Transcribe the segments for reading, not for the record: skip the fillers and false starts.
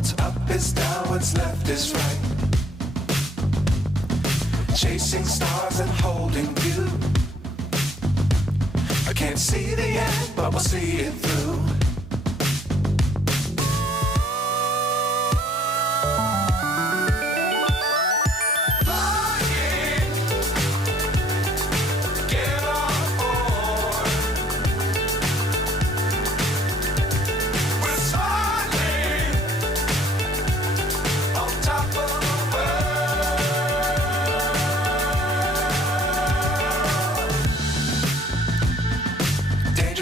What's up is down, what's left is right. Chasing stars and holding you. I can't see the end, but we'll see it through.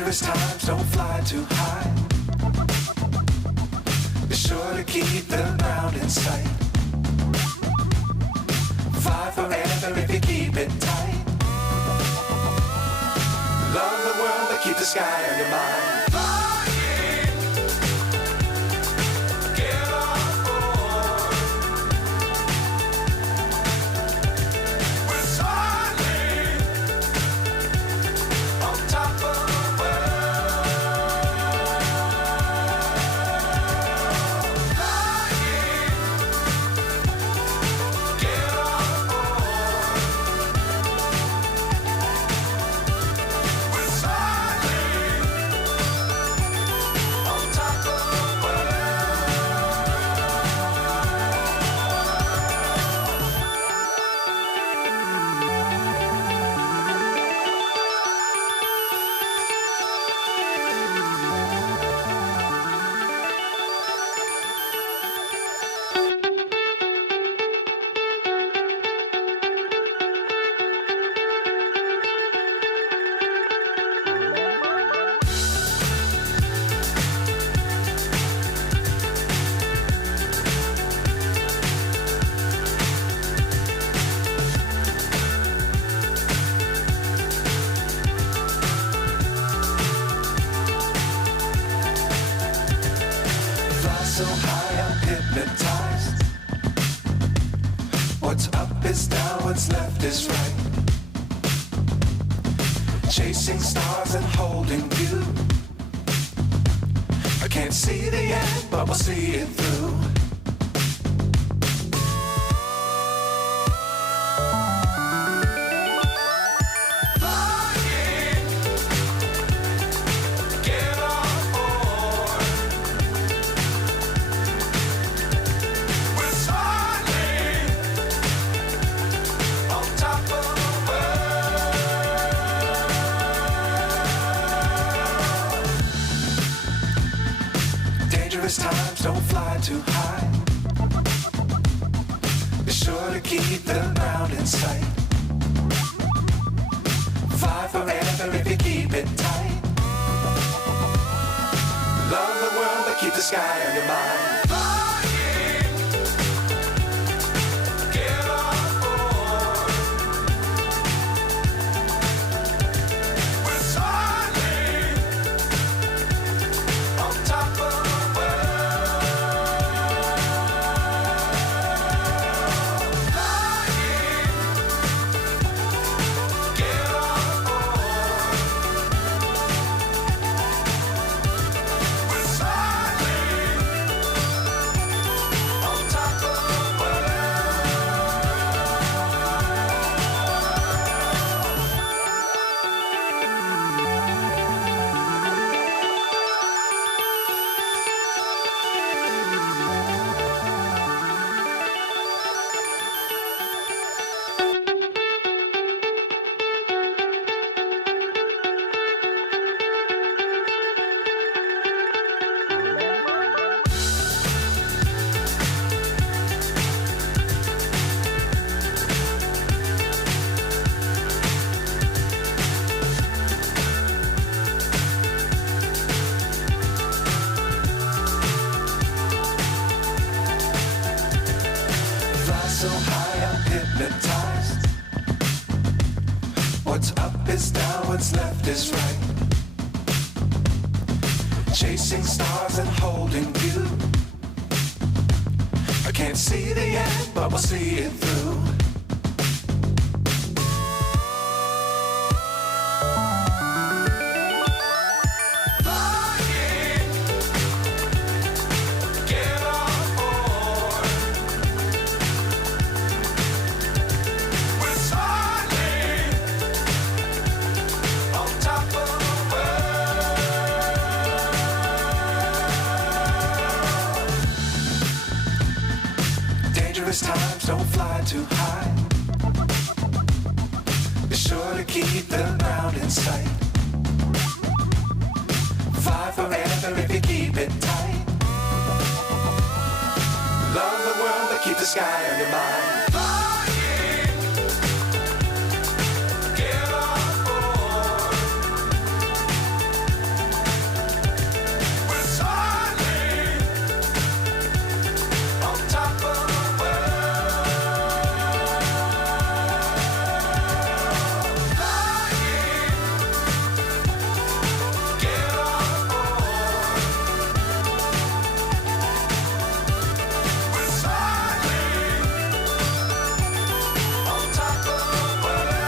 Times don't fly too high. Be sure to keep the ground in sight. Fly forever if you keep it tight. Love the world but keep the sky on your mind. So high I'm hypnotized. What's up is down, what's left is right. Chasing stars and holding you. I can't see the end, but we'll see it through. Times don't fly too high. Be sure to keep the ground in sight. Fly forever if you keep it tight. Love the world but keep the sky on your mind. So high I'm hypnotized. What's up is down, what's left is right. Chasing stars and holding you. I can't see the end, but we'll see it through. Flying, get on don't fly too high. Be sure to keep the ground in sight. Fly forever if you keep it tight. Love the world, but keep the sky on your mind. Get on board. We're soaring on top of the world. Flying. Get on board. We're soaring on top of the world.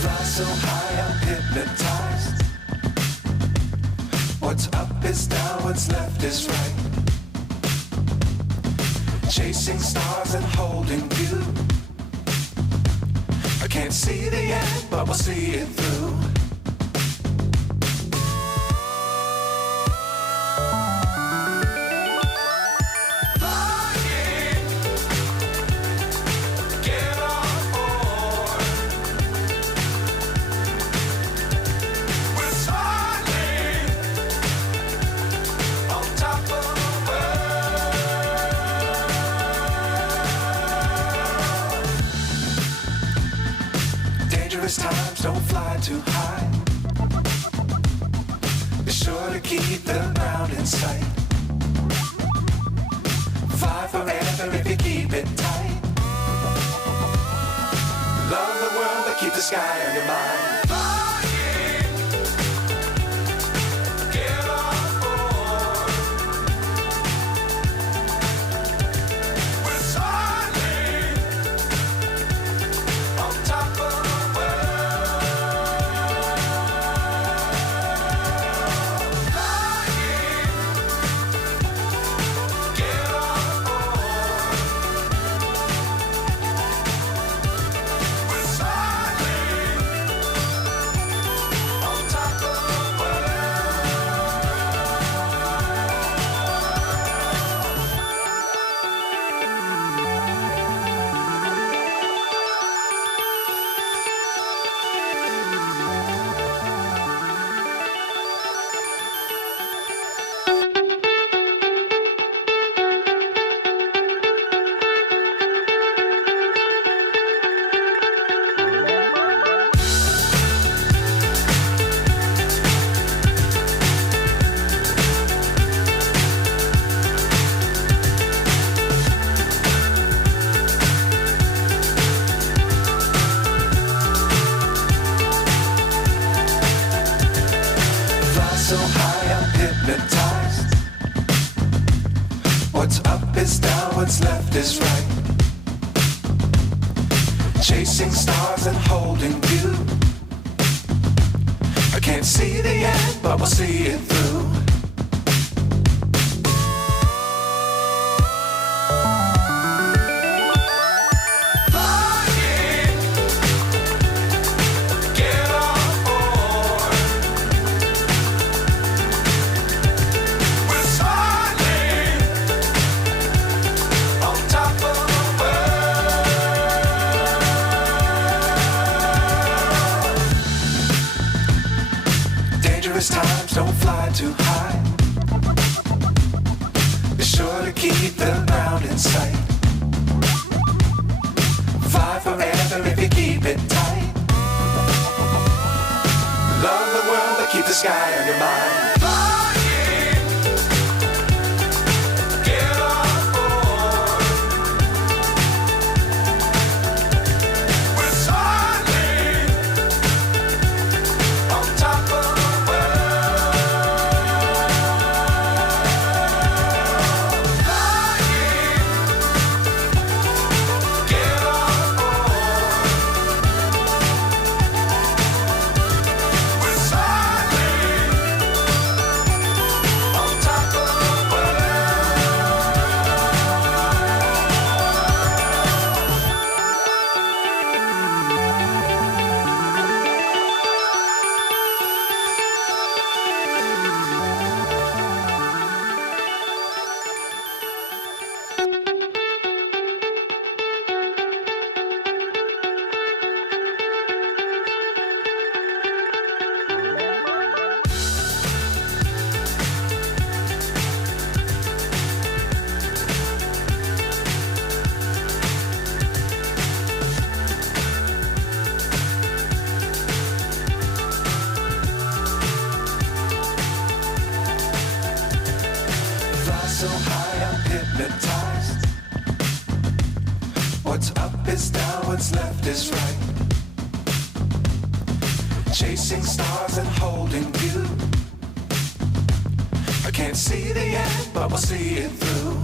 Fly so high, I'm hypnotized. What's up is down, what's left is right. Chasing stars and holding you. I can't see the end, but we'll see it through. Flying. Get on board. We're soaring on top of the world. Dangerous times, don't fly too high. Be sure to keep the ground in sight. Fly forever if you keep it tight. Love the world, but keep the sky on your mind. Flying. Get on board. We're soaring on top of the world. Flying. Get on board. We're soaring on top of the world. Fly so high, I'm hypnotized. What's up is down, what's left is right. Chasing stars and holding you. I can't see the end, but we'll see it through. Flying. Get on board. We're soaring on top of the world. Dangerous times, don't fly too high. Be sure to keep the ground in sight. Fly forever if you keep it tight. Love the world, but keep the sky on your mind. Flying. Get on board. so high, I'm hypnotized. What's up is down, what's left is right. Chasing stars and holding you. I can't see the end, but we'll see it through.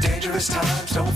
Dangerous times